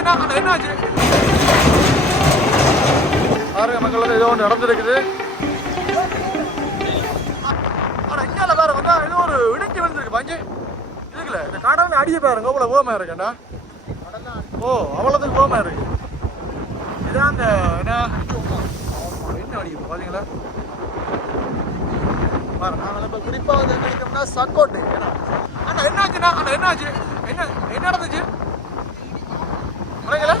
என்னாச்சுன்னா என்ன ஆச்சு பாருங்க மக்கள் ஏதோ ஒன்று நடந்திருக்குது ஆனா இங்கால வேறு வந்தா ஏதோ ஒரு இடிஞ்சு விழுந்துருக்கு பஞ்சு இருக்குல்ல இந்த கடல்ல அடிய பாருங்க அவ்வளவு கோமா இருக்கேன்டா ஓ அவ்வளவுக்கு கோமா இருக்கு இதான் அந்த என்ன என்ன அடிக்குது பாத்தீங்களா பாருங்க நாங்கள் இப்போ குறிப்பாக வந்து என்ன அடிக்கணும்னா சக்கோட்டு அண்ணா என்னாச்சுண்ணா அண்ணா என்னாச்சு என்ன என்ன நடந்துச்சு முறைங்களா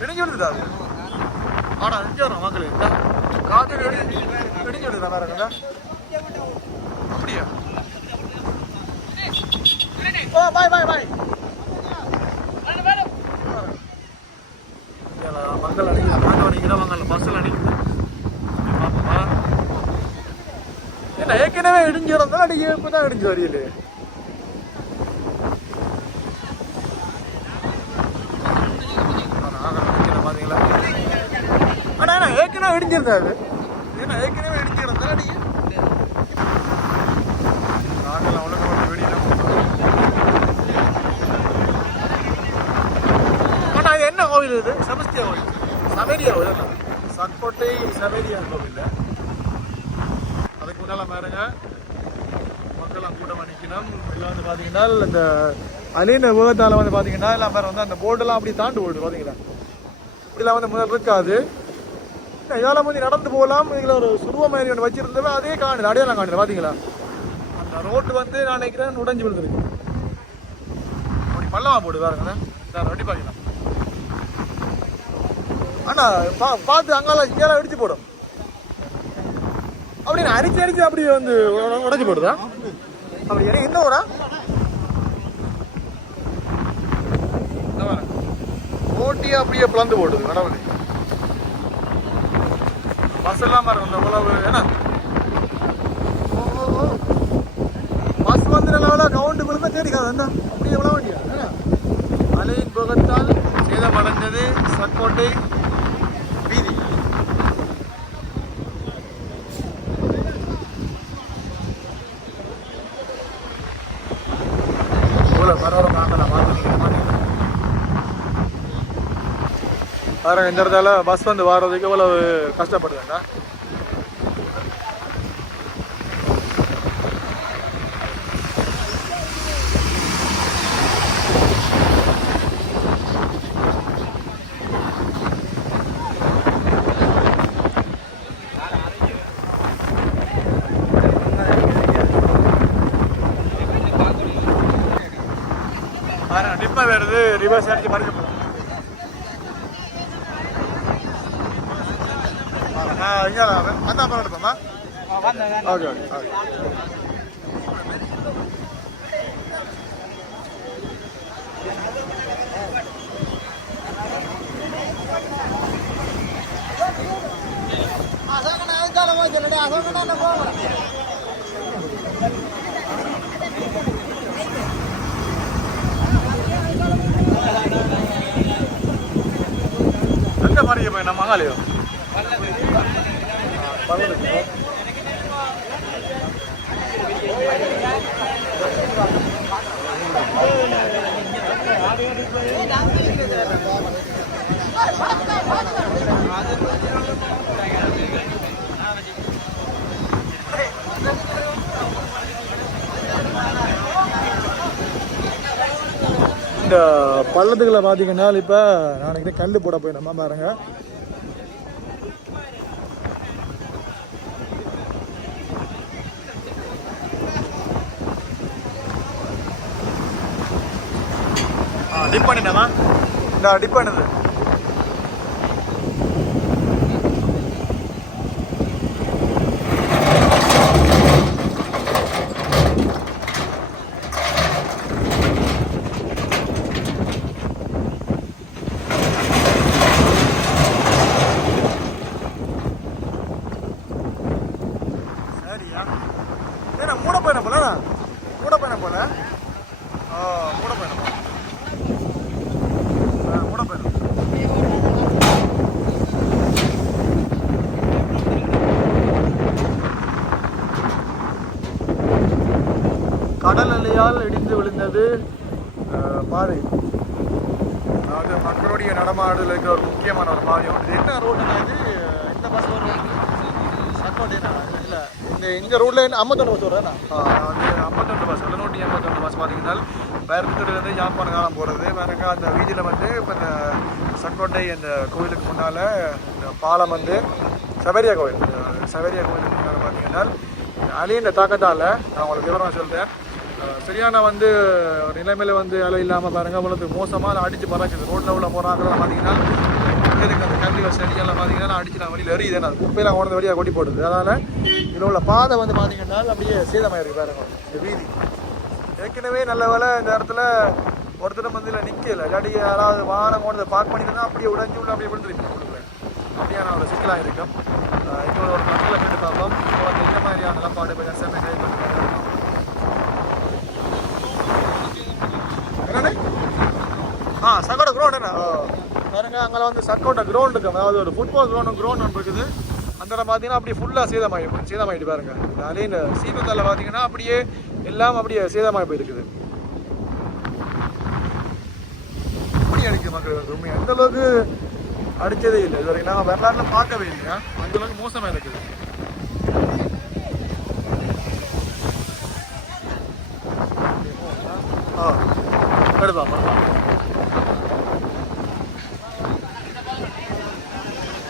இடிஞ்சு விழுந்துதா அது? ஆனா இங்கே வரும் மக்களே இந்தா, காத்து இடி இடிஞ்சு விழுதுதா வேற என்னடா அப்படியா? ஓ பாய் பாய் பாய். மக்கள் அடிக்குது ஆட்டோ அடிக்கிறவங்க பஸ்ஸில் அடிக்குது பாப்போமா? என்ன ஏற்கனவே இடிஞ்சு கிடந்தாலும் அடிக்க இப்பதான் இடிஞ்சு வரையில. ஏற்கனவே அது? என்ன ஏற்கனவே இடிஞ்சு கிடந்தாலும் அடிக்க நாங்கெல்லாம் உலக மட்டும் ஆனால் என்ன கோவில் இது? சமஸ்தியா கோவில். சமேரியா கோவில் சக்கோட்டை சமேரியா கோவில் அதுக்கு முன்னால பாருங்க. மக்கள்லாம் கூட்டமாக நிற்கணும் இதில் வந்து பார்த்தீங்கன்னா இந்த அலின விபத்தால் வந்து பார்த்தீங்கன்னா எல்லாம் பேர் வந்து அந்த போர்டெல்லாம் அப்படி தாண்டு போடுது பார்த்தீங்களா இப்படிலாம் வந்து முதல் இருக்காது. இதால் வந்து நடந்து போகலாம். இதில் ஒரு சுருவ மாதிரி ஒன்று வச்சுருந்தது. அதே காணல அடையாளம் காணல பார்த்தீங்களா அந்த ரோட்டு வந்து நான் நினைக்கிறேன் உடஞ்சி விழுந்துருக்கு. அப்படி பள்ளமா போடு பாருங்க சார் வண்டி பார்க்கலாம் அண்ணா பா பார்த்து அங்கால இங்கெல்லாம் அடிச்சு போடும். அப்படி நான் அரிச்சு அரிச்சு அப்படி வந்து உடஞ்சி போடுதா? அப்படி எனக்கு என்ன ஊரா? ஓட்டி அப்படியே பிளந்து போடுது கடவுளே. பஸ் இல்லாமல் பாருங்க இந்த உழவு என்ன பஸ் வந்து நல்ல கவுண்டு விழுந்தா தெரியாது என்ன? அப்படியே விழ வேண்டியது என்ன மலையின் புகத்தால் சேதமடைந்தது சக்கோட்டை வீதி இவ்வளோ பரவாயில்ல பார்க்கலாம் பார்த்துருக்கீங்க பாருங்க இந்த இடத்துல பஸ் வந்து வர்றதுக்கு இவ்வளவு கஷ்டப்படுதுண்டா பாருங்க டிப்பை வருது ரிவர்ஸ் அடிச்சு மறிக்க அப்புறம் எடுப்போமா? Okay okay okay. எந்த மாதிரி போய் நம்ம பல்லதுக்கு இந்த பள்ளத்துக்களை பார்த்தீங்கன்னா இப்போ நான் நினைக்கிறேன் கல் போட போய் பாருங்கள் டிப் பண்ணிட்டேன் இந்த டிப் பண்ணுது சரியா ஏன்னா மூட போயின போல மூட போயின போல ஓ மூட போயின போல ஆ, மூட போயின கடல் பாதை அதாவது மக்களுடைய நடமாடுதல் இருக்கிற ஒரு முக்கியமான ஒரு பாதை ஒன்று. என்ன ரோடுனா இது? இந்த பஸ் ரோடு இல்லை இந்த இந்த ரோட்டில் ஐம்பத்தொன்று பஸ் வருதுண்ணா வந்து ஐம்பத்தொன்று பஸ் எழுநூற்றி ஐம்பத்தொன்று பஸ் பார்த்தீங்கன்னா பேரத்துலேருந்து யாழ்ப்பாண காலம் போகிறது வேறக்கா அந்த வீதியில் வந்து இப்போ இந்த சக்கோட்டை அந்த கோயிலுக்கு முன்னால் இந்த பாலம் வந்து சபரியா கோயில். சபரியா கோயிலுக்கு முன்னால் பார்த்தீங்கன்னா அழியின் தாக்கத்தால் நான் உங்களுக்கு விவரம் சொல்கிறேன் சரியான வந்து ஒரு நிலைமையில வந்து அலை இல்லாமல் பாருங்க அவ்வளவு மோசமாக அடிச்சு பறக்குது. ரோட்டில் உள்ள போகிறாங்க பார்த்தீங்கன்னா இங்க அந்த கல்விகள் செடியெல்லாம் பார்த்தீங்கன்னா அடிச்சு நான் வழியில் எரியுது அது குப்பையெல்லாம் கொண்டு வழியாக கொட்டி போடுது. அதனால் இதில் உள்ள பாதை வந்து பார்த்தீங்கன்னா அப்படியே சேதமாக பாருங்க. இந்த வீதி. ஏற்கனவே நல்ல வேலை இந்த இடத்துல ஒருத்தர் வந்து இதில் நிற்கல இல்லாட்டி யாராவது வாகனம் கொண்டு பார்க் பண்ணிட்டு அப்படியே உடஞ்சி உள்ள அப்படியே விழுந்துருப்பீங்க உள்ளுக்குள்ள. அப்படியான ஒரு சிக்கலாக இருக்கும். இன்னொரு ஒரு மக்களை கேட்டு பார்ப்போம். இப்போ இந்த மாதிரியான நிலப்பாடு இப்போ ஆ சக்கோட என்ன? பாருங்க அங்கே வந்து சங்கோட கிரவுண்ட் இருக்கு அதாவது ஒரு ஃபுட்பால் கிரவுண்ட் கிரவுண்ட் ஒன்று இருக்குது. அந்த இடம் பார்த்தீங்கன்னா அப்படியே ஃபுல்லாக சேதமாயி சேதமாயிட்டு பாருங்க. அதே இந்த சீபத்தால பார்த்தீங்கன்னா அப்படியே எல்லாம் அப்படியே சேதமாகி போயிருக்குது இப்படி அடிக்குது மக்கள் வந்து எந்த அளவுக்கு அடித்ததே இல்லை. இது வரைக்கும் நாங்கள் வரலாறுல பார்க்கவே இல்லையா? அந்த அளவுக்கு மோசமாக இருக்குது. ஆ. எடுப்பா.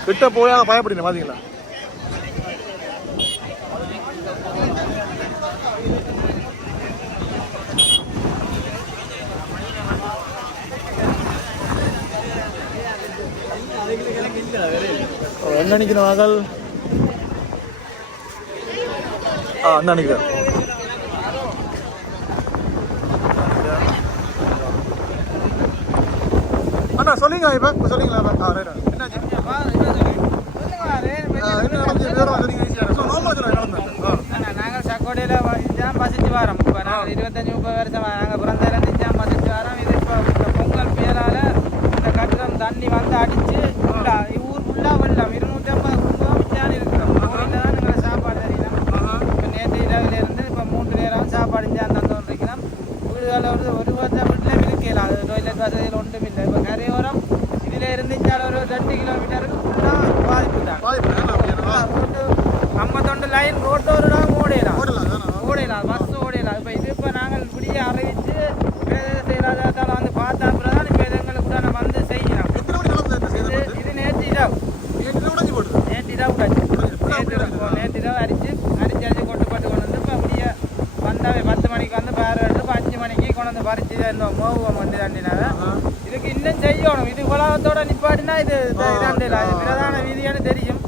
கிட்ட போய் அங்கே பயப்படுங்க பாத்தீங்களா? ஓ, என்ன நினைக்கணும் மகள்? ஆ என்ன நினைக்கிறேன் அண்ணா சொல்லுங்க இப்போ சொல்லுங்களா? ஆ ரைட் என்னாச்சு ஆ, என்ன நடந்துச்சு விவரம் சொன்னீங்க ஈஸியாக ஸோ நார்மலாக சொல்லுங்க நடந்தது ஆ நாங்கள் சக்கோடியில் இதான் வசிச்சு வரோம். இப்போ நாங்கள் இருபத்தஞ்சி முப்பது வருஷம் நாங்கள் பிறந்ததுலேருந்து இதான் வசிச்சு வரோம். இது இப்போ இந்த பொங்கல் புயலால் இந்த கட்டிடம் தண்ணி வந்து அடித்து ஃபுல்லாக ஊர் ஃபுல்லாக வெள்ளம். இருநூற்றி ஐம்பது குடும்பம் இதான் இருக்கிறோம் ஊரில் தான் எங்களை சாப்பாடு தெரியலாம் இப்போ நேற்று இரவிலேருந்து இப்போ மூன்று நேரம் சாப்பாடு இஞ்சான் தந்தோம் இருக்கிறோம். வீடுகளில் ஒரு ஒரு வருஷம் வீட்டில் இருக்கலாம் அது டொய்லெட் வசதிகள் ஒன்றும் இல்லை. இப்போ கரையோரம் இதில் இருந்து இஞ்சால ஒரு ரெண்டு கிலோமீட்டருக்கு ஃபுல்லாக பாதிப்பு தான் பாதிப்பு என்ன அப்படின்னா ஐம்பத்தொண்டு லைன் ரோட்டோட ஓடையலாம் ஓடலாம் தானே ஓடையலாம் பஸ் ஓடையலாம் இப்போ இது இப்போ நாங்கள் இப்படியே அறிவித்து பிரதேச செயலாளர்த்தால் வந்து பார்த்தா அப்புறம் தான் இப்போ எங்களுக்கு கூட நம்ம வந்து செய்யலாம் எத்தனை மணி நடந்தது இந்த இது சேதம் இது நேற்று இரவு ஏன் உடஞ்சி போடுது நேற்று இரவு கட்சி நேற்று இரவு நேற்று இரவு அரிச்சு அரிச்சு அரிச்சு கொட்டுப்பட்டு கொண்டு வந்து இப்போ அப்படியே வந்தாவே பத்து மணிக்கு வந்து பேர் எடுத்து இப்போ அஞ்சு மணிக்கு கொண்டு வந்து பறிச்சு இந்த மோகம் வந்து தண்டினால இதுக்கு இன்னும் செய்யணும் இது உலகத்தோட நிப்பாட்டினா இது பிரதான வீதியானு தெரியும்.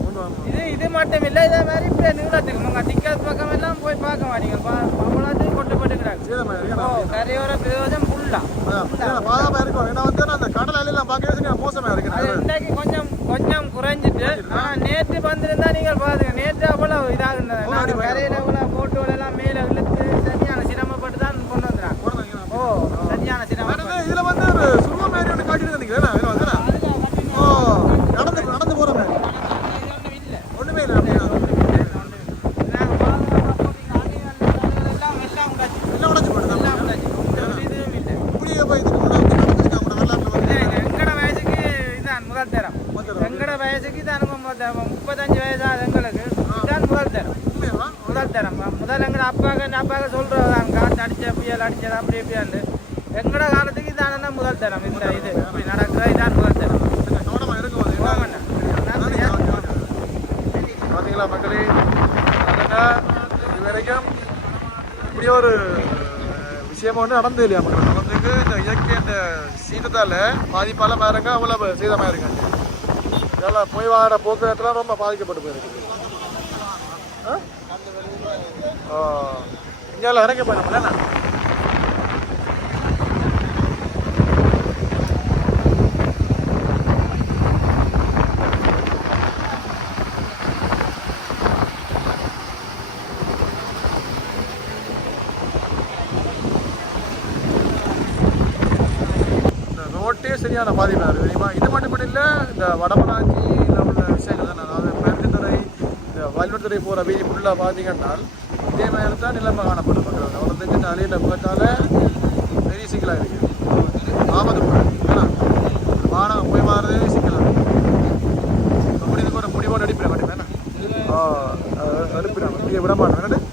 இது இது மட்டும் இல்லை இதே மாதிரி இப்போ நிறுவனத்துக்கு உங்கள் டிக்கெட் பக்கம் எல்லாம் போய் பார்க்க மாட்டீங்க. அவ்வளோத்தையும் இருக்கு ஓ கரையோர பிரயோஜனம் ஃபுல்லா பாதாமா இருக்கும் ஏன்னா வந்து நான் அந்த கடல் அலையெல்லாம் பார்க்கவே மோசமாக அது இருக்கு இன்றைக்கு கொஞ்சம் கொஞ்சம் குறைஞ்சிட்டு. ஆனால் நேற்று வந்திருந்தா நீங்கள் பாருங்க. நேற்று இதாகுந்தது நாங்கள் கரையில் அவ்வளோ போட்டுகள் எல்லாம் மேலே இழுத்து சரியான சிரமப்பட்டு தான் கொண்டு வந்துடுறாங்க ஓ சரியான சிரமப்பட்டு இதுல வந்து ஒரு சுருவ மாதிரி ஒன்று காட்டிட்டு நினைக்கிறேன் இதுல வந்து ஓ நடந்து நடந்து போற மாதிரி இல்லை ஒண்ணுமே இல்லை அப்படின்னா நாங்கள் பாதுகாப்பாக எல்லாம் எல்லாம் உண்டாச்சு எல்லாம் உடஞ்சி போடுது எல்லாம் உண்டாச்சு ஒரு இதுவும் இல்லை இப்படியே போய் இதுக்கு முன்னாடி அப்படி நடந்துருக்கு அவங்க வரலாற்று வந்து இல்லை, எங்கட வயசுக்கு இதான் முதல் தரம் எங்கட வயசுக்கு இதான் முப்பத்த- முப்பத்தஞ்சு வயசு எங்களுக்கு இதான் முதல் தரம். உண்மையா முதல் தரம். முதல் எங்கட அப்பாங்க அப்பாங்க சொல்றது தான் காற்று அடிச்ச புயல் அடிச்சது அப்படி இப்படியாண்டு எங்களோட காலத்துக்கு இதான தான் முதல் தரம்? இந்த இது. இப்படி நடக்கிற இதான் முதல் தரம். கவனமா இருக்கும் அது போகணும் பார்த்தீங்களா மக்களே? அதனால இது வரைக்கும் இப்படி ஒரு விஷயம் ஒன்று நடந்து இல்லையா மக்கள்? நடந்துக்கு இந்த இயற்கை இந்த சீற்றத்தால் பாதிப்பால் பாருங்க அவ்வளோ சீதமாக இருக்காங்க இதெல்லாம் போய் வார போக்குவரத்துலாம் ரொம்ப பாதிக்கப்பட்டு போயிருக்கு. ஓ இங்கே இறங்க போயிடலாம் ரோட்டே சரியான பாதிப்பு இருக்குது தெரியுமா? இது மட்டும் இல்லை இந்த வடமராட்சியில் உள்ள விஷயங்கள் தான்? அதாவது மேற்குத்துறை இந்த வல்லுத்துறை போகிற வீதி ஃபுல்லாக பார்த்தீங்கன்னா இதே மாதிரி தான் நிலைமை காணப்படும் மக்கள் அவ்வளோத்துக்கு தலையில் முகத்தால் பெரிய சிக்கலாக இருக்குது ஆபத்து ஏன்னா வானம் போய் மாறதே சிக்கலாக இருக்குது முடிந்து கூட முடிவோடு அடிப்பிட மாட்டேன் அனுப்பிடாம இங்கே விட மாட்டேன்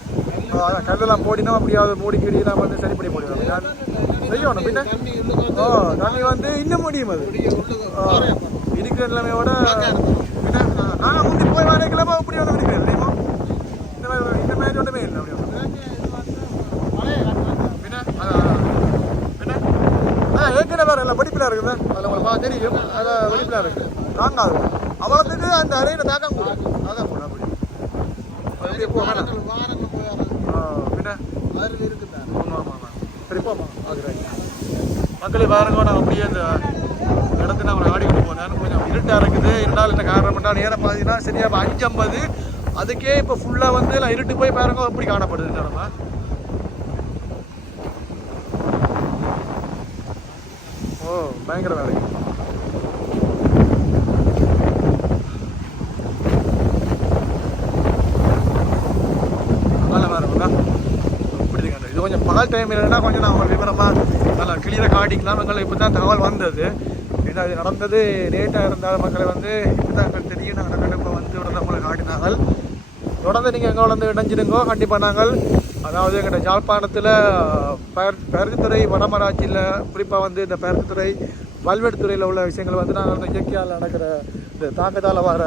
கல்லெல்லாம் போடினா அப்படியாவது மூடி கீடியெல்லாம் வந்து சரி பண்ணி போடுவாங்க. செய்யணும் பின்ன? தண்ணி வந்து இன்னும் முடியும் அது. இருக்கிற நிலைமையோட நாங்கள் முந்தி போய் வர கிளம்ப அப்படி ஒன்றும் இருக்கு இல்லையுமா இந்த மாதிரி இந்த மாதிரி ஒன்றுமே இல்லை அப்படி ஏற்கனவே வேறு எல்லாம் வெடிப்பில் இருக்குது அதில் உங்களுக்கு பார்க்க தெரியும். அதான் வெடிப்பில் இருக்குது. தாங்காது. அவ்வளோத்துக்கு அந்த அறையில் தாக்கம் கூட. அதான் கூட அப்படி. அப்படியே போ வேணாம். ஆ, பின்ன? ஆமாம் ஆமாம் ஆமாம் சரி போமா மக்களே பாருங்க நான் அப்படியே இந்த இடத்துல அவனை கொஞ்சம் இருட்டாக இருக்குது. இருந்தாலும் என்ன காரணம் பண்ணால் நேரம் பார்த்தீங்கன்னா சரியாக இப்போ அஞ்சு ஐம்பது அதுக்கே இப்போ ஃபுல்லாக வந்து நான் இருட்டு போய் பாருங்க எப்படி காணப்படுது இந்த ஓ பயங்கர வேலை. இது கொஞ்சம் பகல் டைம் இல்லைன்னா கொஞ்சம் நான் விவரமாக நல்லா கிளியராக காட்டிக்கலாம். எங்களுக்கு இப்போ தான் தகவல் வந்தது. ஏன்னா இது நடந்தது. லேட்டாக இருந்தால் மக்களை வந்து இப்போ தான் தெரியும் நாங்கள் கண்டிப்பாக வந்து உடனே உங்களை காட்டினார்கள். தொடர்ந்து நீங்கள் எங்கே வந்து இணைஞ்சிடுங்கோ. கண்டிப்பாக நாங்கள் அதாவது எங்கள்கிட்ட ஜாழ்ப்பாணத்தில் பயிர் பருத்தித்துறை வடமராட்சியில் குறிப்பாக வந்து இந்த பருத்தித்துறை வல்வெடுத்துறையில் உள்ள விஷயங்கள் வந்து நாங்கள் வந்து இயற்கையால் நடக்கிற இந்த தாக்கத்தால் வர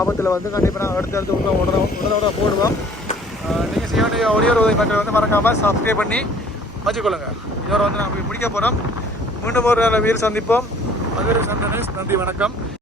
ஆபத்தில் வந்து கண்டிப்பாக நாங்கள் அடுத்து அடுத்து உடனே உடனே உடனே உடனே போடுவோம் நீங்கள் செய்ய வேண்டிய ஒரே ஒரு உதவி மக்கள் வந்து மறக்காமல் சப்ஸ்கிரைப் பண்ணி வச்சுக்கொள்ளுங்கள் இதோட வந்து நாங்கள் போய் முடிக்க போகிறோம் மீண்டும் ஒரு வீர் சந்திப்போம். மதுரை சந்தனேஷ் நன்றி வணக்கம்.